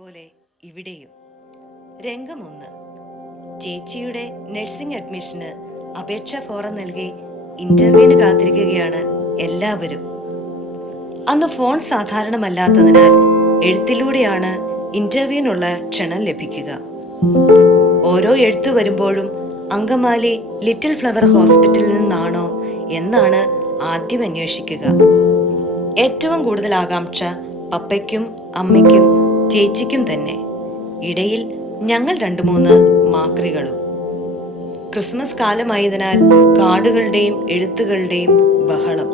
അതുപോലെ ഇവിടെയും. രംഗം 1. ചേച്ചിയുടെ നഴ്സിംഗ് അഡ്മിഷന് അപേക്ഷാ ഫോറം നൽകി ഇന്റർവ്യൂവിന് കാത്തിരിക്കുകയാണ് എല്ലാവരും. അന്ന് ഫോൺ സാധാരണമല്ലാത്തതിനാൽ എഴുത്തിലൂടെയാണ് ഇന്റർവ്യൂവിനുള്ള ക്ഷണം ലഭിക്കുക. ഓരോ എഴുത്തു വരുമ്പോഴും അങ്കമാലി ലിറ്റിൽ ഫ്ലവർ ഹോസ്പിറ്റലിൽ നിന്നാണോ എന്നാണ് ആദ്യം അന്വേഷിക്കുക. ഏറ്റവും കൂടുതൽ ആകാംക്ഷ പപ്പയ്ക്കും അമ്മയ്ക്കും ചേച്ചിക്കും തന്നെ. ഇടയിൽ ഞങ്ങൾ 2-3 മാക്രികളും. ക്രിസ്മസ് കാലമായതിനാൽ കാർഡുകളുടെയും എഴുത്തുകളുടെയും ബഹളം.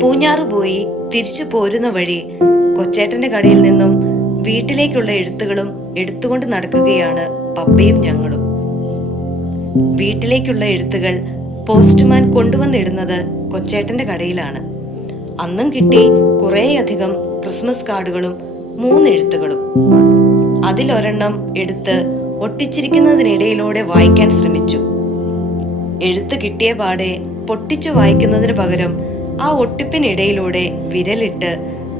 പൂഞ്ഞാറ് പോയി തിരിച്ചു പോരുന്ന വഴി കൊച്ചേട്ടന്റെ കടയിൽ നിന്നും വീട്ടിലേക്കുള്ള എഴുത്തുകളും എടുത്തുകൊണ്ട് നടക്കുകയാണ് പപ്പയും ഞങ്ങളും. വീട്ടിലേക്കുള്ള എഴുത്തുകൾ പോസ്റ്റ്മാൻ കൊണ്ടുവന്നിടുന്നത് കൊച്ചേട്ടന്റെ കടയിലാണ്. അന്നും കിട്ടി കുറേയധികം ക്രിസ്മസ് കാർഡുകളും 3 എഴുത്തുകളും. അതിലൊരെണ്ണം എടുത്ത് ഒട്ടിച്ചിരിക്കുന്നതിനിടയിലൂടെ വായിക്കാൻ ശ്രമിച്ചു. എഴുത്ത് കിട്ടിയ പാടെ പൊട്ടിച്ചു വായിക്കുന്നതിന് പകരം ആ ഒട്ടിപ്പിനിടയിലൂടെ വിരലിട്ട്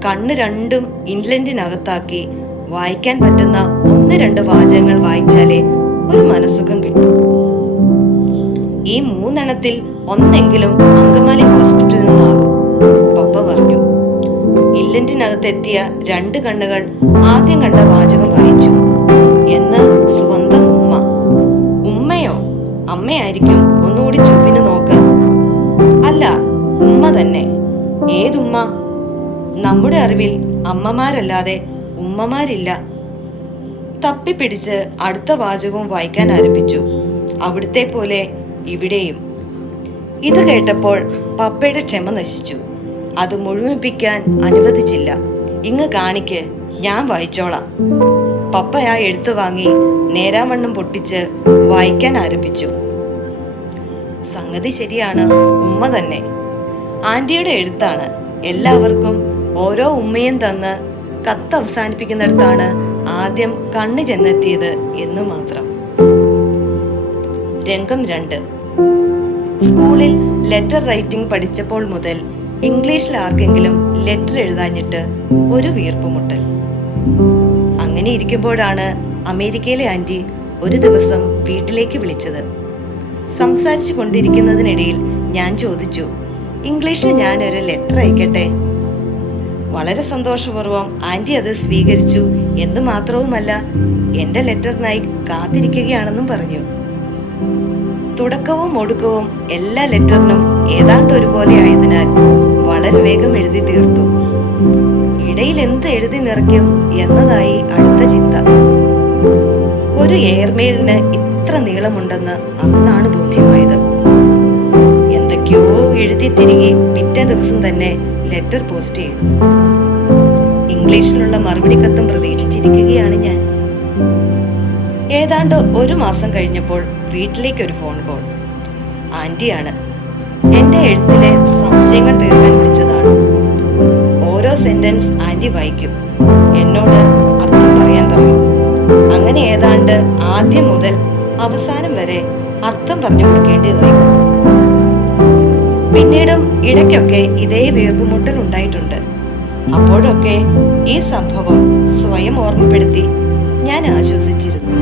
കണ്ണ് രണ്ടും ഇൻലൻഡിനകത്താക്കി വായിക്കാൻ പറ്റുന്ന 1-2 വാചകങ്ങൾ വായിച്ചാലേ ഒരു മനസ്സുഖം കിട്ടൂ. ഈ 3 എണ്ണത്തിൽ ഒന്നെങ്കിലും അങ്കമാലി ഹോസ്പിറ്റലിൽ നിന്നാകും, പപ്പ പറഞ്ഞു. ഇല്ലന്റിനകത്തെത്തിയ 2 കണ്ണുകൾ ആദ്യം കണ്ട വാചകം വായിച്ചു. എന്ന് സ്വന്തം ഉമ്മ. ഉമ്മയോ? അമ്മയായിരിക്കും, ഒന്നുകൂടി ചൊവ്വിന് നോക്ക്. അല്ല, ഉമ്മ തന്നെ. ഏതുമ്മ? നമ്മുടെ അറിവിൽ അമ്മമാരല്ലാതെ ഉമ്മമാരില്ല. തപ്പിപ്പിടിച്ച് അടുത്ത വാചകവും വായിക്കാൻ ആരംഭിച്ചു. അവിടുത്തെ പോലെ ഇവിടെയും. ഇത് കേട്ടപ്പോൾ പപ്പയുടെ ക്ഷമ നശിച്ചു. അത് മുഴുമിപ്പിക്കാൻ അനുവദിച്ചില്ല. ഇങ്ങ് കാണിക്ക്, ഞാൻ വായിച്ചോളാം. പപ്പ ആ എഴുത്ത് വാങ്ങി നേരാവണ്ണം പൊട്ടിച്ച് വായിക്കാൻ ആരംഭിച്ചു. സംഗതി ശരിയാണ്, ഉമ്മ തന്നെ. ആന്റിയുടെ എഴുത്താണ്. എല്ലാവർക്കും ഓരോ ഉമ്മയും തന്ന് കത്ത് അവസാനിപ്പിക്കുന്നിടത്താണ് ആദ്യം കണ്ണ് ചെന്നെത്തിയത് എന്ന് മാത്രം. രംഗം 2. സ്കൂളിൽ ലെറ്റർ റൈറ്റിംഗ് പഠിച്ചപ്പോൾ മുതൽ ഇംഗ്ലീഷിൽ ആർക്കെങ്കിലും ലെറ്റർ എഴുതാഞ്ഞിട്ട് ഒരു വീർപ്പുമുട്ടൽ. അങ്ങനെ ഇരിക്കുമ്പോഴാണ് അമേരിക്കയിലെ ആന്റി ഒരു ദിവസം വീട്ടിലേക്ക് വിളിച്ചത്. സംസാരിച്ചു കൊണ്ടിരിക്കുന്നതിനിടയിൽ ഞാൻ ചോദിച്ചു, ഇംഗ്ലീഷിൽ ഞാനൊരു ലെറ്റർ അയക്കട്ടെ? വളരെ സന്തോഷപൂർവ്വം ആന്റി അത് സ്വീകരിച്ചു എന്ന് മാത്രവുമല്ല, എന്റെ ലെറ്ററിനായി കാത്തിരിക്കുകയാണെന്നും പറഞ്ഞു. തുടക്കവും ഒടുക്കവും എല്ലാ ലെറ്ററിനും ഏതാണ്ട് ഒരുപോലെ ആയതിനാൽ വളരെ വേഗം എഴുതി തീർത്തു. ഇടയിൽ എന്ത് എഴുതി നിറയ്ക്കും എന്നതായി അടുത്ത ചിന്ത. ഒരു എയർമെയിലിന് ഇത്ര നീളമുണ്ടെന്ന് അന്നാണ് ബോധ്യമായത്. എന്തൊക്കെയോ എഴുതി തിരികെ പിറ്റേ ദിവസം തന്നെ ലെറ്റർ പോസ്റ്റ് ചെയ്തു. ഇംഗ്ലീഷിലുള്ള മറുപടി കത്തും പ്രതീക്ഷിച്ചിരിക്കുകയാണ് ഞാൻ. ഏതാണ്ട് 1 മാസം കഴിഞ്ഞപ്പോൾ വീട്ടിലേക്കൊരു ഫോൺ കോൾ. ആന്റിയാണ്. എന്റെ എഴുത്തിലെ സംശയങ്ങൾ തീർക്കാൻ വിളിച്ചതാണ്. ഓരോ സെന്റൻസ് ആന്റി വായിക്കും, എന്നോട് അർത്ഥം പറയാൻ പറയും. അങ്ങനെ ഏതാണ്ട് ആദ്യം മുതൽ അവസാനം വരെ അർത്ഥം പറഞ്ഞു കൊടുക്കേണ്ടതായി വന്നു. പിന്നീടും ഇടയ്ക്കൊക്കെ ഇതേ വീർപ്പുമുട്ടൽ ഉണ്ടായിട്ടുണ്ട്. അപ്പോഴൊക്കെ ഈ സംഭവം സ്വയം ഓർമ്മപ്പെടുത്തി ഞാൻ ആശ്വസിച്ചിരുന്നു.